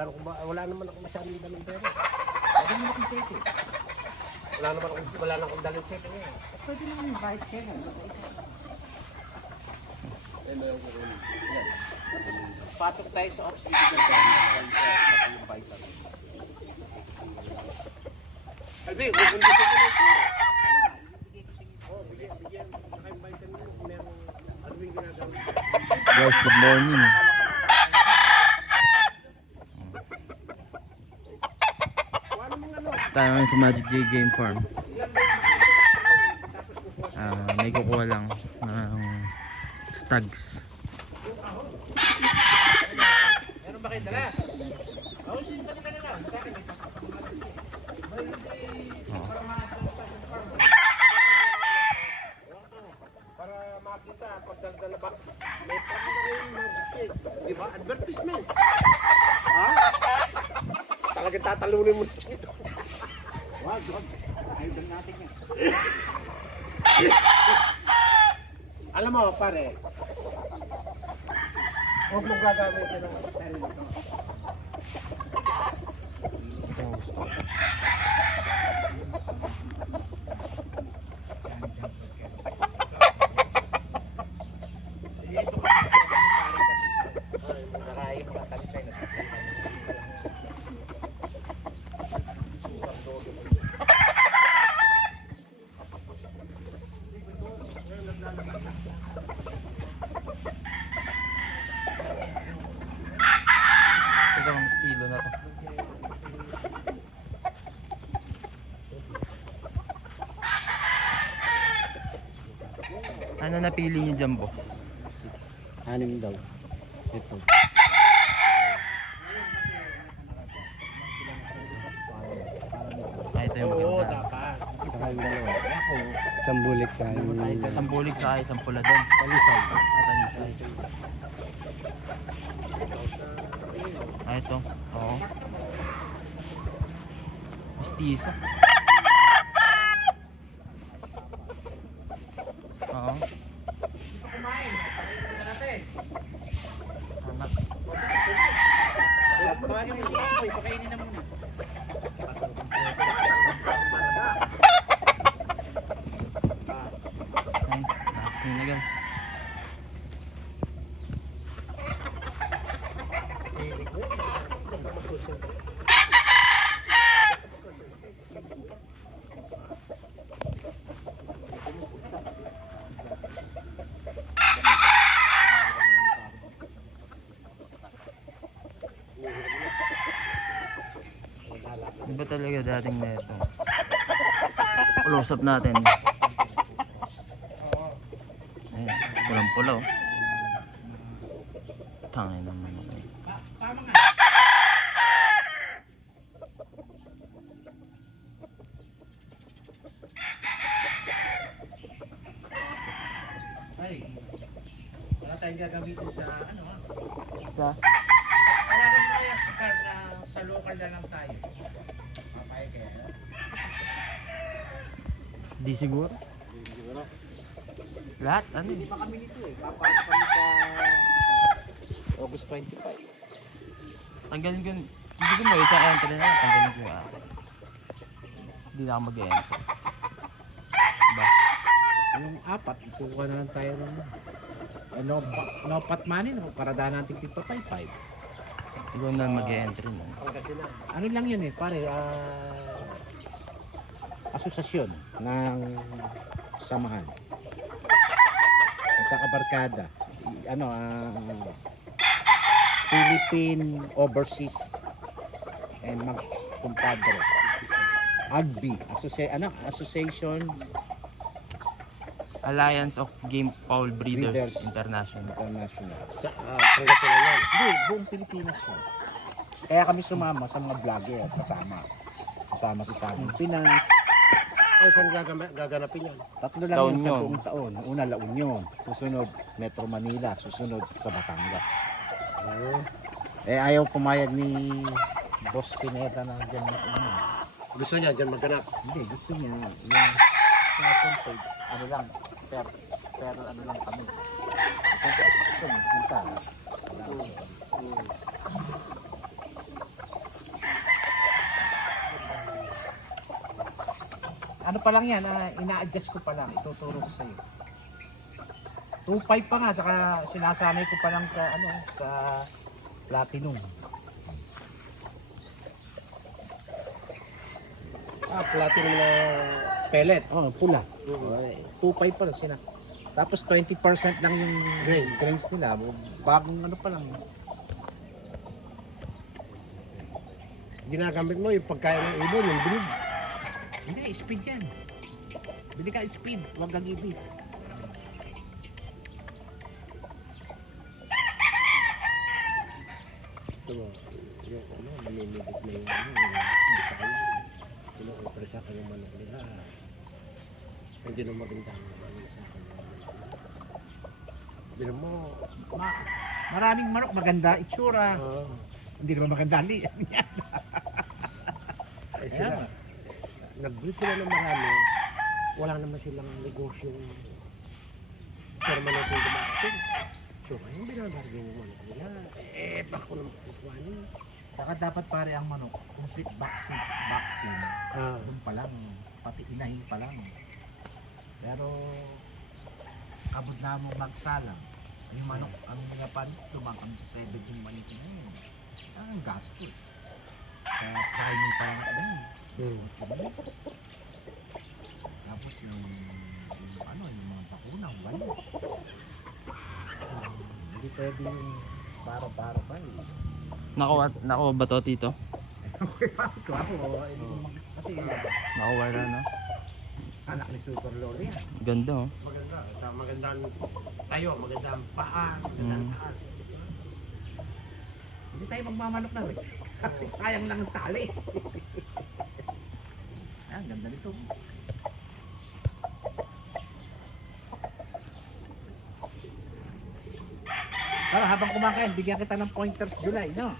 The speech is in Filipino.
magkano ko ba? Wala naman ako masyadong dalang pera. Pwede mo akong check eh. Wala na akong dalang check ngayon. Pwede naman yung bike check. Pasok tayo sa ops. Yung bike lang. Albi, kung gusto ko nito. Oh, bigyan. Naka-invite mo. Merong Alvin ginagawa. Guys, good morning. Tayo ngayon sa Magic J Game Farm. May kukuha lang ng stags. Meron ba kayo dala? Oo, sino pa nila na? Sa akin, Para makita, pagdaldala ba? May pagdala kayong Magic J. Di ba? Advertisement. Ha? Talagang tatalunin mo na ito. wag. Ayaw lang natin yan. Alam mo, pare. Huwag mong gagamitin ng sarili ko. Ito ang gusto. Ito kasi nakaya mga talisay na sa isa lang. Ito ang estilo na to. Ano napili niyo dyan, boss? 6 daw. Ito. Ito yung Oo, maganda. dapat. Saka yung dalawa. Sambulik sa Isang bulig sa isang pula doon. Talisay. Talisay. Ito. Oo. Mestizo. Oo. Anak. Tawagin mo siya, boy. Pakainin na muna. Ay, vaccine na guys. Iba talaga dating na ito. Close up natin. Ayan, pulang-pula oh. Tangin naman ako. Tama nga. Ay, wala tayong gagamitin sa ano ha. Sa? Tawagan mo kaya sa car na sa local na lang tayo. Papayag kaya. Di siguro. Lahat? Ano Hindi eh? pa kami nito eh. Papayag kami sa August 25. Tanggalin ko. Kung gusto mo, isang entry na lang. Tanggalin ko yung akin. Hindi na ako mag-entry. Diba? Yung apat, ikukuha na lang tayo ng no pot money, no? Para daan natin tigpa 5-5. Ikaw na mag-entry na. Ano lang yun eh, pare, asosasyon ng samahan. Magkakabarkada. Philippine Overseas and Magkumpadre. AGBI, Association Alliance of Game Fowl Breeders, Breeders. International. International. Sa Pangasinan yan. Hindi, buong Pilipinas yun. Kaya kami sumama sa mga vlogger kasama. Kasama si Sabong Finance. Ay, saan gaganapin yan? Tatlo lang La yun sa Union. buong taon. Una, La Union. Susunod, Metro Manila. Susunod sa Batangas. Ayaw pumayag ni Boss Pineda na dyan na Gusto niya dyan magganap. Hindi, gusto niya yung sa page, ano lang, pero ano lang kami. Siyempre, asosasyon, kita. ano pa lang yan, ina-adjust ko pa lang, ituturo ko sa'yo. 2.5 pa nga, saka sinasanay ko pa lang sa sa platinum. Platinum na pellet. Oh, pula. 2.5 pa lang Tapos 20% lang yung grains nila. Bagong ano pa lang. Ginagamit mo yung pagkain ng ibon, yung bilog. Hindi, speed yan. Bili ka speed, huwag kang ibig. Ito mo, yung namimigit na yung Bisaya. Pinuupra sa kanyang manok nila. Hindi na maganda ang sa kanyang manok. Bilang mo, Maraming manok, maganda itsura. Hindi naman maganda ali. eh sila, nag-breed sila ng marami. Wala naman silang negosyong permanent yung dumating. So, kayong binabargin yung manok nila. Bako naman kukuhanin. Saka dapat pare ang manok, complete vaccine. Doon pa lang, pati inahin pa lang. Pero, kabod na mo magsalang. Yung manok, ang mga pan, lumakam sa 7 yung manok na yun. Ang gastos. Kaya priming pa lang ako yun. Tapos yung mga bakunang, wala. Hindi pwede yung para-para pa eh. Nakuha ba to, Tito? Ako, kasi Nakuha na. anak ni Super Lord yan. Ganda, oh. Maganda. Magandang tayo, magandang paa, magandang taas. Hindi tayo magmamanok na. Sayang lang ang tali. Ayan, ganda nito. Habang kumakain, bigyan kita ng pointers July, no?